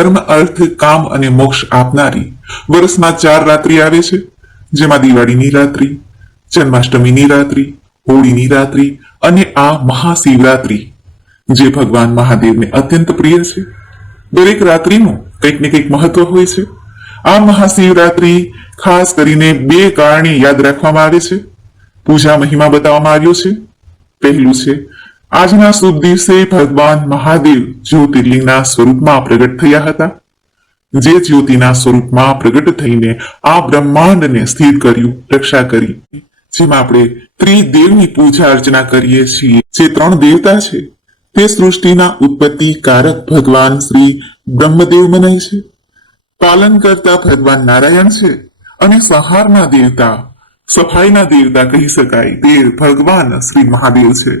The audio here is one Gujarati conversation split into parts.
ધર્મ અર્થ, કામ અને મોક્ષ આપનારી વર્ષમાં ચાર રાત્રિ આવે છે, જેમાં દિવાળીની રાત્રિ, જન્માષ્ટમીની રાત્રિ, હોળીની રાત્રિ અને આ મહાશિવરાત્રિ, જે ભગવાન મહાદેવને અત્યંત પ્રિય છે. દરેક રાત્રિનું કંઈક ને કંઈક મહત્વ હોય છે. આ મહાશિવરાત્રિ ખાસ કરીને બે કારણે યાદ રાખવામાં આવે છે. પૂજા મહિમા બતાવવામાં આવ્યો છે. પહેલું છે આજના શુભ દિવસે ભગવાન મહાદેવ જ્યોતિર્લિંગના સ્વરૂપમાં પ્રગટ થયા હતા. જે જ્યોતિના સ્વરૂપમાં પ્રગટ થઈને આ બ્રહ્માંડને સ્થિર કર્યું, રક્ષા કરી. જેમાં આપણે ત્રિદેવની પૂજા અર્ચના કરીએ છીએ, જે ત્રણ દેવતા છે, તે સૃષ્ટિના ઉત્પત્તિ કારક ભગવાન શ્રી બ્રહ્મદેવ મનાય છે. પાલન કરતા ભગવાન નારાયણ છે અને સંહારના દેવતા, સફાઈના દેવતા કહી શકાય, તે ભગવાન શ્રી મહાદેવ છે.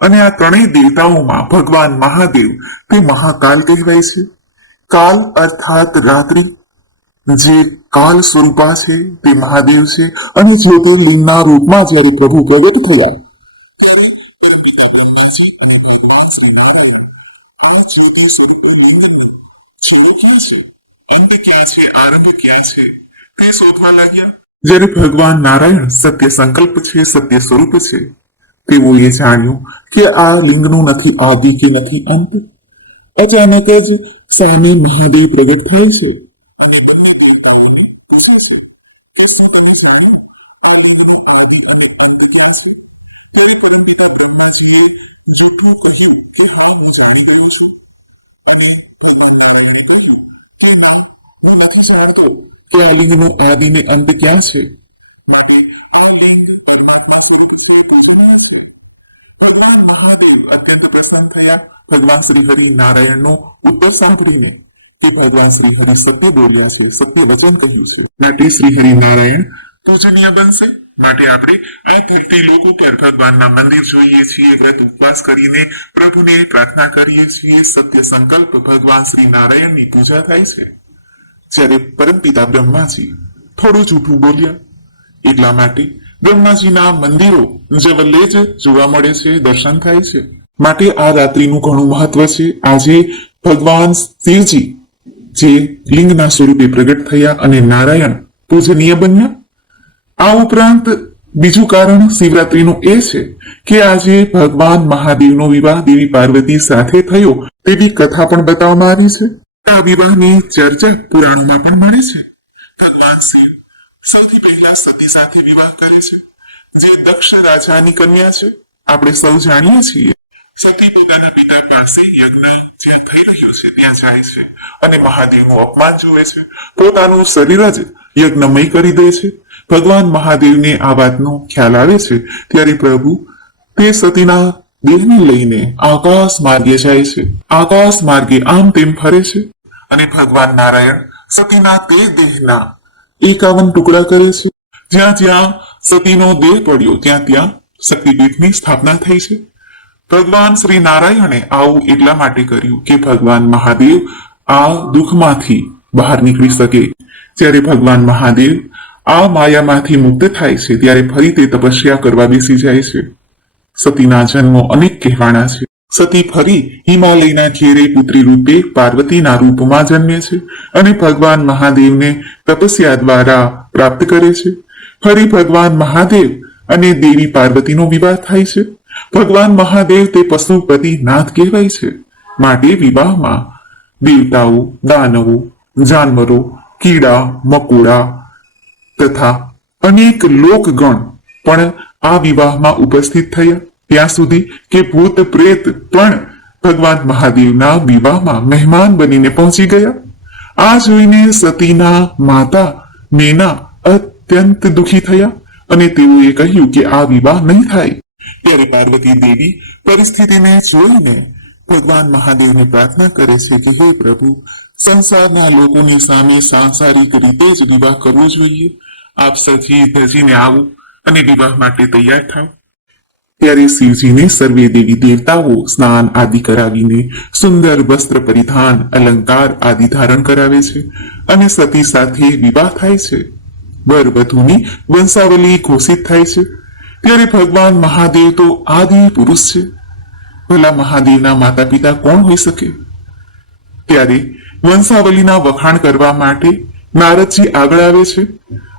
અને આ ત્રણેય દેવતાઓમાં ભગવાન મહાદેવ તે મહાકાલ કહેવાય છે. કાલ અર્થાત રાત્રિ. જે કાલ સ્વરૂપા છે તે મહાદેવ છે અને જ્યોતિર્લિંગના રૂપમાં જ્યારે પ્રભુ પ્રગટ થયા. જ્યારે ભગવાન નારાયણ સત્ય સંકલ્પ છે, સત્ય સ્વરૂપ છે તેઓએ જાણ્યું કે આ લિંગનું નથી આદિ કે નથી, અંત? અચાનક જ સામે મહાદેવ પ્રગટ થાય છે. કે આ લિંગનું આદિ અને ના અંત ક્યાં છે? ભગવાન શ્રી હરિ નારાયણનો ઉત્તર સાંભળીને કે ભગવાન શ્રી સત્ય બોલ્યા છે, સત્ય વચન કહ્યું છે. માટે શ્રી નારાયણ પૂજનીય બનશે. માટે આપણે આ ધરતી લોકો પર ભગવાનના મંદિર જોઈએ છીએ, વ્રત ઉપવાસ કરીને પ્રભુને પ્રાર્થના કરીએ છીએ. સત્ય સંકલ્પ ભગવાન શ્રી નારાયણની પૂજા થાય છે. જ્યારે પરમપિતા બ્રહ્માજી થોડું જૂઠું બોલ્યા. એટલા માટે બ્રહ્માજીના મંદિરો જવલ્લે જ જોવા મળે છે, દર્શન થાય છે. માટે આ રાત્રિનું ઘણું મહત્વ છે. આજે ભગવાન શિવજી જે લિંગના સ્વરૂપે પ્રગટ થયા અને નારાયણ પૂજનીય બન્યા. આ ઉપરાંત બીજું કારણ શિવરાત્રીનું એ છે કે આજે ભગવાન મહાદેવનો વિવાહ દેવી પાર્વતી સાથે થયો તેવી કથા પણ બતાવવામાં આવી છે. આ વિવાહની ચર્ચા પુરાણમાં પણ મળે છે. ભગવાન શિવ સૌથી પહેલા સતી સાથે વિવાહ કરે છે. જે દક્ષ રાજાની કન્યા છે. આપણે સૌ જાણીએ છીએ. સતી પોતાના પિતા પાસે યજ્ઞ જ્યાં થઈ રહ્યો છે, ત્યાં જાય છે અને મહાદેવનું અપમાન જુએ છે. પોતાનું શરીર જ યજ્ઞમય કરી દે છે. ભગવાન મહાદેવને આ વાતનો ખ્યાલ આવે છે ત્યારે પ્રભુ તે સતીના દેહને લઈને આકાશ માર્ગે જાય છે. આકાશ માર્ગે આમ તેમ ફરે છે અને ભગવાન નારાયણ સતીના તે દેહના એકાવન ટુકડા કરે છે. જ્યાં જ્યાં સતીનો દેહ પડ્યો, ત્યાં ત્યાં શક્તિપીઠની સ્થાપના થઈ છે. ભગવાન શ્રી નારાયણે આવું એટલા માટે કર્યું કે ભગવાન મહાદેવ આ દુઃખમાંથી બહાર નીકળી શકે. જ્યારે ભગવાન મહાદેવ આ માયામાંથી મુક્ત થાય છે, ત્યારે ફરી તે તપસ્યા કરવા બેસી જાય છે. સતીના જન્મો અનેક કહેવાના છે. સતી ફરી હિમાલયના ઘેરે પુત્રી રૂપે પાર્વતીના રૂપમાં જન્મે છે અને ભગવાન મહાદેવને તપસ્યા દ્વારા પ્રાપ્ત કરે છે. ફરી ભગવાન મહાદેવ અને દેવી પાર્વતીનો વિવાહ થાય છે. ભગવાન મહાદેવ તે પશુપતિ નાથ કહેવાય છે. માટે વિવાહમાં દેવતાઓ, દાનવો, જાનવરો, કીડા, મકોડા તથા અનેક લોકગણ પણ આ વિવાહમાં ઉપસ્થિત થયા. ત્યાં સુધી કે ભૂત પ્રેત પણ ભગવાન મહાદેવના વિવાહમાં મહેમાન બનીને પહોંચી ગયા. આ જોઈને સતીના માતા મેના અત્યંત દુખી થયા અને તેઓએ કહ્યું કે આ વિવાહ નહીં થાય. ત્યારે પાર્વતી દેવી પરિસ્થિતિને જોઈને ભગવાન મહાદેવને પ્રાર્થના કરે છે કે હે પ્રભુ, સંસારના લોકોની સામે સાંસારિક રીતે જ વિવાહ કરવો જોઈએ. આપ સજી ધજીને આવો અને વિવાહ માટે તૈયાર થાવ ત્યારે શિવજીને સર્વે દેવી દેવતાઓ સ્નાન આદિ કરાવીને સુંદર વસ્ત્ર પરિધાન, અલંકાર આદિ ધારણ કરાવે છે અને સતી સાથે વિવાહ થાય છે. બર વધુની વંશાવલી ઘોષિત થાય છે. ત્યારે ભગવાન મહાદેવ તો આદિ પુરુષ છે. ભલા મહાદેવના માતા પિતા કોણ હોઈ શકે? ત્યારે વંશાવલીના વખાણ કરવા માટે નારદજી આગળ આવે છે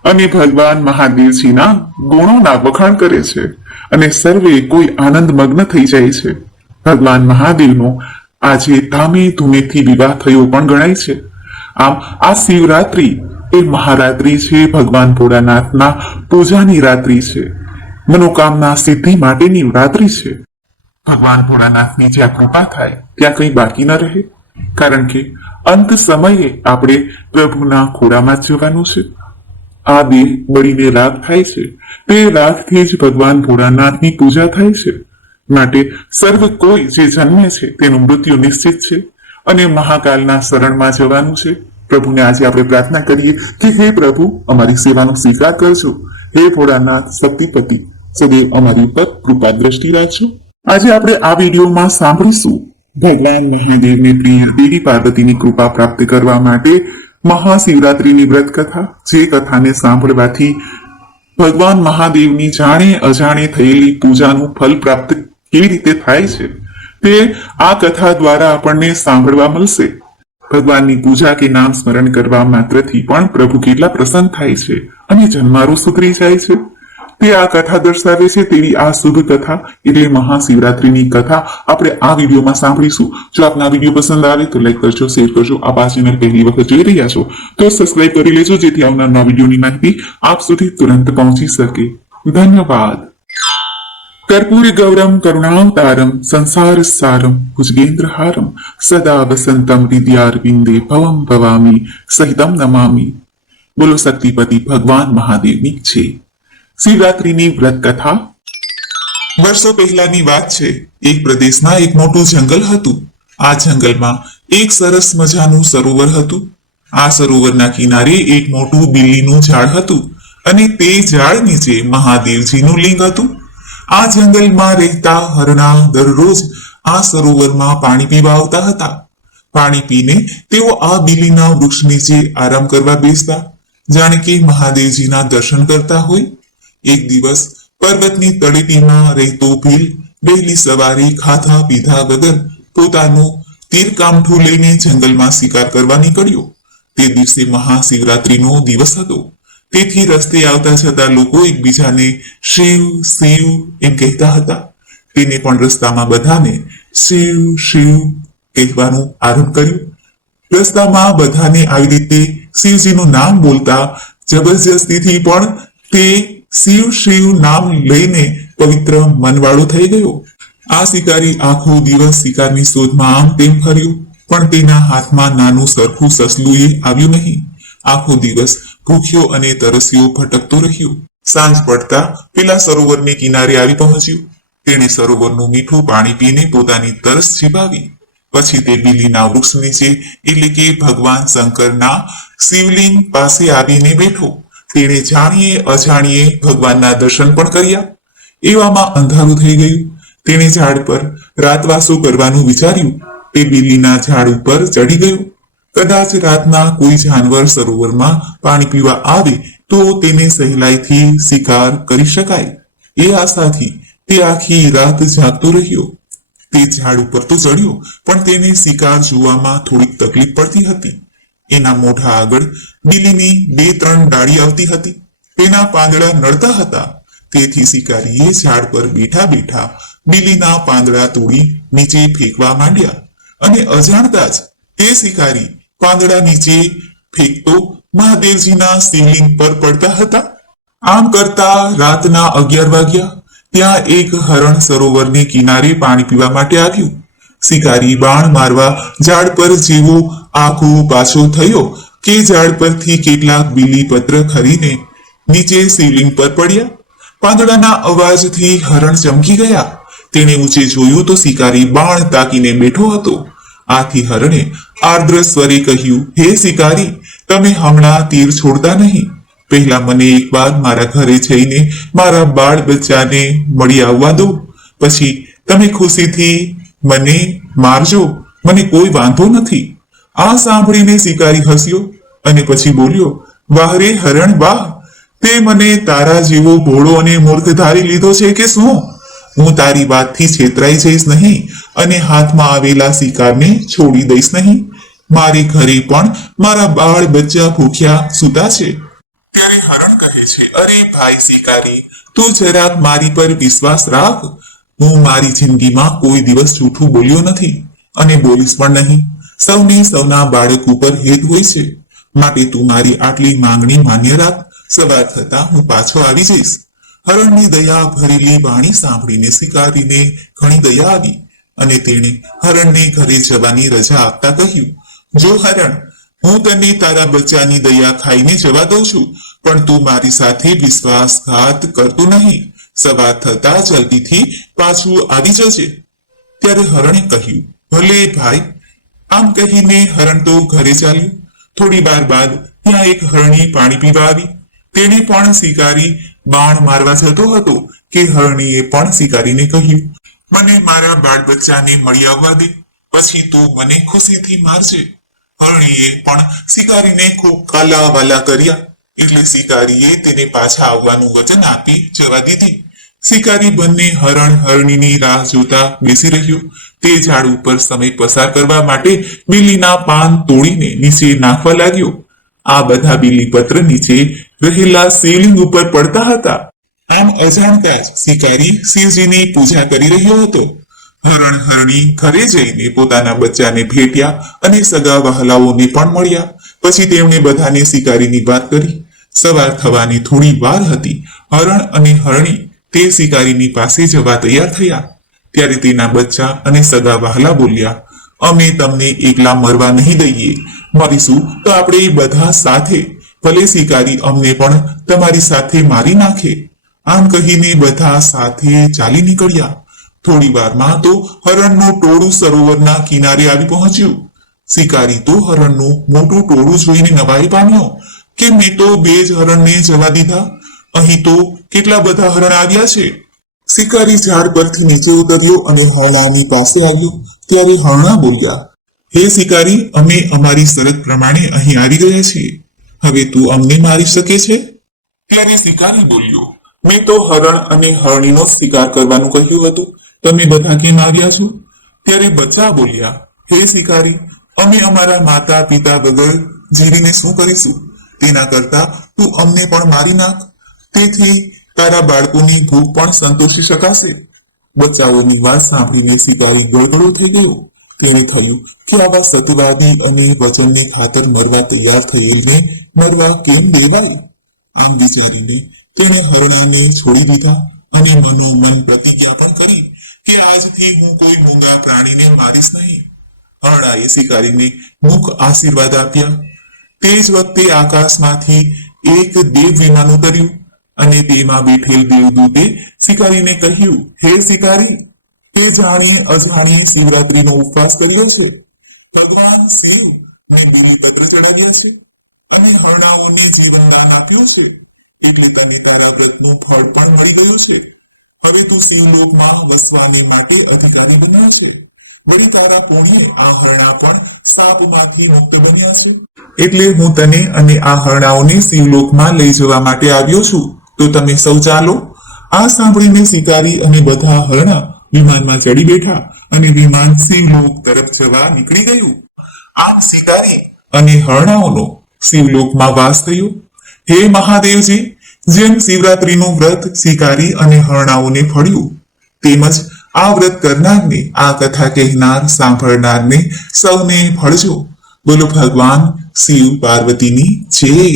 અને ભગવાન મહાદેવજીના ગુણોના વખાણ કરે છે અને સર્વે કોઈ આનંદ મગ્ન થઈ જાય છે. ભગવાન મહાદેવનો આજે ધામે ધૂમેથી વિવાહ થયો પણ ગણાય છે. આમ આ શિવરાત્રી એ મહારાત્રી છે, ભગવાન ભોળાનાથના પૂજાની રાત્રિ છે. મનોકામના સિદ્ધિ માટેની રાત્રિ છે. ભગવાન ભોળાનાથની જ્યાં કૃપા થાય, ત્યાં કંઈ બાકી ન રહે. કારણ કે અંત સમયે આપણે પ્રભુના ખોળામાં જવાનું છે. આ દેહ બળીને રાખ થાય છે. તે રાખથી જ ભગવાન ભોળાનાથની પૂજા થાય છે. માટે સર્વ કોઈ જે જન્મે છે તેનું મૃત્યુ નિશ્ચિત છે. અને મહાકાલના શરણમાં જવાનું છે. પ્રભુને આજે આપણે પ્રાર્થના કરીએ કે હે પ્રભુ, અમારી સેવાનો સ્વીકાર કરજો. હે ભોળાનાથ શક્તિપતિ સદૈવ અમારી પર કૃપા દ્રષ્ટિ રાખજો. આજે આપણે આ વિડીયોમાં સાંભળીશું. ભગવાન મહાદેવને પ્રિય દેવી પાર્વતીની કૃપા પ્રાપ્ત કરવા માટે મહાશિવરાત્રીની વ્રત કથા જે કથાને સાંભળવાથી ભગવાન મહાદેવની જાણે અજાણે થયેલી પૂજાનું ફલ પ્રાપ્ત કેવી રીતે થાય છે, તે આ કથા દ્વારા આપણને સાંભળવા મળશે. ભગવાનની પૂજા કે નામ સ્મરણ કરવા માત્રથી પણ પ્રભુ કેટલા પ્રસન્ન થાય છે અને જન્મારો સુધરી જાય છે. તે આ કથા દર્શાવે છે તેવી આ શુભ કથા એટલે મહાશિવરાત્રિની કથા આપણે આ વિડીયોમાં સાંભળીશું. જો આપને આ વીડિયો પસંદ આવે તો લાઈક કરજો, શેર કરજો આપ આ ચેનલ પહેલી વખત જોઈ રહ્યા છો તો સબસ્ક્રાઇબ કરી લેજો જેથી આવનારના વિડીયોની માહિતી આપ સુધી તુરંત પહોંચી શકે. ધન્યવાદ. કર્પૂર ગૌરમ કરુણાવતારમ સંસાર સારમ ભુજગેન્દ્રહારમ સદા વસંતમ હૃદયારવિંદે ભવમ ભવામી, સહિતમ નમામી. બોલો શક્તિપતિ ભગવાન મહાદેવની છે શિવરાત્રીની વ્રત કથા વર્ષો પહેલાની વાત છે, એક પ્રદેશમાં એક મોટું જંગલ હતું. આ જંગલમાં એક સરસ મજાનું સરોવર હતું. આ સરોવરના કિનારે એક મોટું બિલ્લીનું ઝાડ હતું અને તે ઝાડ નીચે મહાદેવજીનું લિંગ હતું. આ જંગલમાં રહેતા હરણા દરરોજ આ સરોવરમાં પાણી પીવા આવતા હતા. પાણી પીને તેઓ આ બિલીના વૃક્ષ નીચે આરામ કરવા બેસતા. જાણે કે મહાદેવજીના દર્શન કરતા હોય. એક દિવસ પર્વતની તળેટીમાં રહેતો ભીલ વહેલી સવારે ખાધા પીધા વગર પોતાનું તીરકામઠું લઈને જંગલમાં શિકાર કરવા નીકળ્યો. તે દિવસે મહાશિવરાત્રિનો દિવસ હતો. તેથી રસ્તે આવતા જતા લોકો એકબીજાને શિવ શિવ એમ કહેતા હતા. તેને પણ રસ્તામાં બધાને શિવ શિવ કહેવાનું આરંભ કર્યું. રસ્તામાં બધાને આવી રીતે શિવજીનું નામ બોલતા જબરજસ્તીથી પણ તે શિવ શિવ નામ લઈને પવિત્ર મનવાળો થઈ ગયો. આ શિકારી આખો દિવસ શિકારની શોધમાં આમ તેમ ફર્યો, પણ તેના હાથમાં નાનું સરખું સસલું એ આવ્યું નહીં. આખો દિવસ ભૂખ્યો અને તરસ્યો ભટકતો રહ્યો. સાંજ પડતા પેલા સરોવરને કિનારે આવી પહોંચ્યું. તેણે સરોવરનું મીઠું પાણી પીને પોતાની તરસ છીપાવી. પછી તે બિલીના વૃક્ષ નીચે, એટલે કે ભગવાન શંકરના શિવલિંગ પાસે આવીને બેઠો. તેણે જાણીએ, અજાણીએ ભગવાનના દર્શન પણ કર્યા. એવામાં અંધારું થઈ ગયું. તેણે ઝાડ પર રાતવાસો કરવાનું વિચાર્યું. તે બિલીના ઝાડ ઉપર ચડી ગયું. કદાચ રાતના કોઈ જાનવર સરોવરમાં પાણી પીવા આવે તો તેને સહેલાઈથી શિકાર કરી શકાય. એ આશાથી તે આખી રાત જાગતો રહ્યો. તે ઝાડ ઉપર તો ચડ્યો, પણ તેને શિકાર જોવામાં થોડીક તકલીફ પડતી હતી. એના મોઢા આગળ બિલીની બે ત્રણ ડાળી આવતી હતી. તેના પાંદડા નડતા હતા. તેથી શિકારીએ ઝાડ પર બેઠા બેઠા બિલીના પાંદડા તોડી નીચે ફેંકવા માંડ્યા અને અજાણતા જ તે શિકારી પાંદડા નીચે ફેંકતો મહાદેવજીના શિવલિંગ પર પડતા હતા. આમ કરતા રાતના અગિયાર વાગ્યા. ત્યાં એક હરણ સરોવરની કિનારે પાણી પીવા માટે આવ્યું. શિકારી બાણ મારવા ઝાડ પર જેવો આખો પાછો થયો કે ઝાડ પરથી કેટલાક બીલી પત્ર ખરીને નીચે શિવલિંગ પર પડ્યા. પાંદડાના અવાજથી હરણ ચમકી ગયા. તેણે ઊંચે જોયું તો શિકારી બાણ તાકીને બેઠો હતો. આથી હરણે આર્દ્ર સ્વરે કહ્યું, હે શિકારી, તમે હમણાં તીર છોડતા નહીં. પહેલા મને એકવાર મારા ઘરે જઈને મારા બાળ બચ્ચાને મળી આવવા દો. પછી તમે ખુશીથી મને મારજો, મને કોઈ વાંધો નથી. આ સાંભળીને શિકારી હસ્યો અને પછી બોલ્યો, વાહ રે હરણ, વાહ! તે મને તારા જેવો ભોળો અને મૂર્ખ ધારી લીધો છે કે શું? હું તારી વાતથી છેતરાઈ જઈશ નહીં અને હાથમાં આવેલા શિકારને છોડી દઈશ નહીં. મારી ઘરે પણ મારા બાળ બચ્ચા ભૂખ્યા સૂતા છે. ત્યારે હરણ કહે છે, અરે ભાઈ શિકારી, તું જરાક મારી પર વિશ્વાસ રાખ. હું મારી જિંદગીમાં કોઈ દિવસ જૂઠું બોલ્યો નથી અને બોલીશ પણ નહીં. સૌને સૌના બાળક ઉપર હેત હોય છે. માટે તું મારી આટલી માંગણી માન્ય રાખ. સવાર થતા હું પાછો આવી જઈશ. હરણની દયા ભરેલી વાણી સાંભળીને શિકારીને ઘણી દયા આવી અને તેણે હરણને ઘરે જવાની રજા આપતા કહ્યું, જો હરણ, હું તને તારા બચ્ચાની દયા ખાઈને જવા દઉં છું, પણ તું મારી સાથે વિશ્વાસઘાત કરતો નહીં. સવાર થતા જલ્દીથી પાછું આવી જજે ત્યારે હરણે કહ્યું, ભલે ભાઈ, આમ કહીને હરણ તો ઘરે ચાલ્યું. થોડી વાર બાદ ત્યાં એક હરણી પાણી પીવા આવી. તેને પણ શિકારી બાણ મારવા જતો હતો કે હરણીએ પણ શિકારીને કહ્યું, મને મારા બાળ બચ્ચાને મળી આવવા દે, પછી તું મને ખુશીથી મારજે. હરણીએ પણ શિકારીને ખૂબ કાલા વાલા કર્યા, એટલે શિકારીએ તેને પાછા આવવાનું વચન આપી જવા દીધી. શિકારી બંને હરણ હરણીની રાહ જોતા બેસી રહ્યો. તે ઝાડ ઉપર સમય પસાર કરવા માટે બિલીના પાન તોડીને નીચે નાખવા લાગ્યો. આ બધા બીલીપત્ર નીચે રહેલા શિવલિંગ ઉપર પડતા હતા. આમ અજાણતા જ શિકારી શિવજીની પૂજા કરી રહ્યો હતો. હરણ હરણી ઘરે જઈને પોતાના બચ્ચાને ભેટ્યા અને સગા વહલાઓને પણ મળ્યા. પછી તેમણે બધાને શિકારીની વાત કરી. સવાર થવાની થોડી વાર હતી. હરણ અને હરણી તે શિકારીની પાસે જવા તૈયાર થયા. ત્યારે તેના બચ્ચા અને સગા વહાલા બોલ્યા, અમે તમને એકલા મરવા નહીં દઈએ. મરીશું તો આપણે બધા સાથે. ભલે શિકારી અમને પણ તમારી સાથે મારી નાખે. આમ કહીને બધા સાથે ચાલી નીકળ્યા. થોડી વારમાં તો હરણનું ટોળું સરોવરના કિનારે આવી પહોંચ્યું. શિકારી તો હરણનું મોટું ટોળું જોઈને નવાઈ પામ્યો કે મેં તો બે જ હરણને જવા દીધા? અહીં તો કેટલા બધા હરણ આવ્યા છે? શિકારી ઝાડ પરથી નીચે ઉતર્યો અને હરણાની પાસે આવ્યો. ત્યારે હરણા બોલ્યા, હે શિકારી, અમે અમારી શરત પ્રમાણે અહીં આવી ગયા છીએ. હવે તું અમને મારી શકે છે? ત્યારે શિકારી બોલ્યો, મેં તો હરણ અને હરણીનો શિકાર કરવાનું કહ્યું હતું. તમે બધા કેમ આવ્યા છો? ત્યારે બચ્ચા બોલ્યા, હે શિકારી, અમે અમારા માતા પિતા વગર જીવીને શું કરીશું? તેના કરતા તું અમને પણ મારી નાખ. તેથી તારા બાળકોની ભૂખ પણ સંતોષી શકાશે. બચ્ચાઓની વાત સાંભળીને શિકારી ગળગળો થઈ ગયો. તેને થયું કે આવા સતવાદી અને વચનની ખાતર મરવા તૈયાર થયેલને મરવા કેમ દેવાય? આમ વિચારીને તેણે હરણાને છોડી દીધા અને મનોમન પ્રતિજ્ઞા પણ કરી કે આજથી હું કોઈ મૂંગા પ્રાણીને મારીશ નહીં. હરણાએ શિકારીને મુખ આશીર્વાદ આપ્યા. તે જ વખતે આકાશમાંથી એક દેવ વિમાન ઉતર્યું. અને તેમાં બેઠેલ દેવદૂતે શિકારીને કહ્યું, હે શિકારી, તે જાણીએ અજાણીએ શિવરાત્રીનો ઉપવાસ કર્યો છે. ભગવાન શિવ ને બિલીપત્ર ચડાવ્યા છે અને હરણાઓને જીવનદાન આપ્યું છે. એટલે તને તારા વ્રતનું ફળ પણ મળી ગયું છે. હવે તું શિવલોકમાં વસવાને માટે અધિકારી બન્યા છે. વળી તારા પુણ્ય આ હરણા પણ સાપમાંથી મુક્ત બન્યા છે. એટલે હું તને અને આ હરણાઓને શિવલોકમાં લઈ જવા માટે આવ્યો છું. તો તમે સૌ ચાલો આ સાંભળીને શિકારી અને બધા હરણા વિમાનમાં ચડી બેઠા અને વિમાન શિવલોક તરફ જવા નીકળી ગયું. આમ શિકારી અને હરણાઓનો શિવલોકમાં વાસ થયો. હે મહાદેવજી, જેમ શિવરાત્રીનું વ્રત શિકારી અને હરણાઓને ફળ્યું, તેમજ આ વ્રત કરનારને આ કથા કહેનાર સાંભળનારને સૌને ફળજો. બોલો ભગવાન શિવ પાર્વતીની જય.